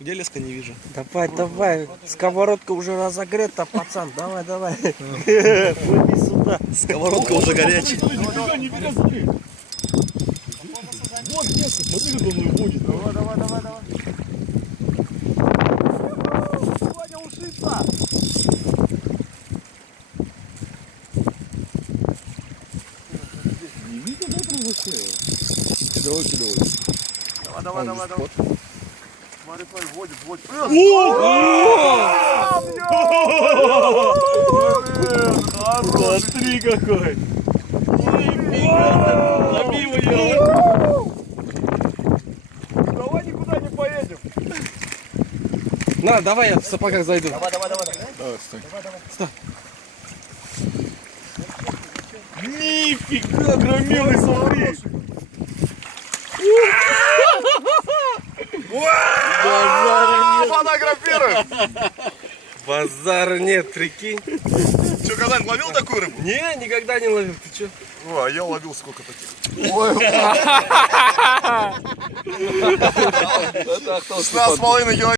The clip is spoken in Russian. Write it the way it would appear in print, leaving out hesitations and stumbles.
Где леска, не вижу. Давай, давай. Сковородка уже разогрета, пацан. Давай, давай. Иди сюда. Сковородка уже горячая. Нифига, смотри. Вот место, смотри, как он выводит. Давай, давай, давай, давай. Ваня ушибся. Не видно, да, там вообще? Давай, давай. Давай, давай, давай. Смотри, смотри, вводит, вводит. Смотри какой! Лови его! Давай никуда не поедем! На, давай я в сапогах зайду. Давай, давай, давай. Давай, стой. Стой. Нифига, громилый, смотри! Фотографируем! Базара нет, прикинь. Че, когда ловил такую рыбу? Не, никогда не ловил. Ты чё? О, а я ловил сколько таких. 16,5 килограмм.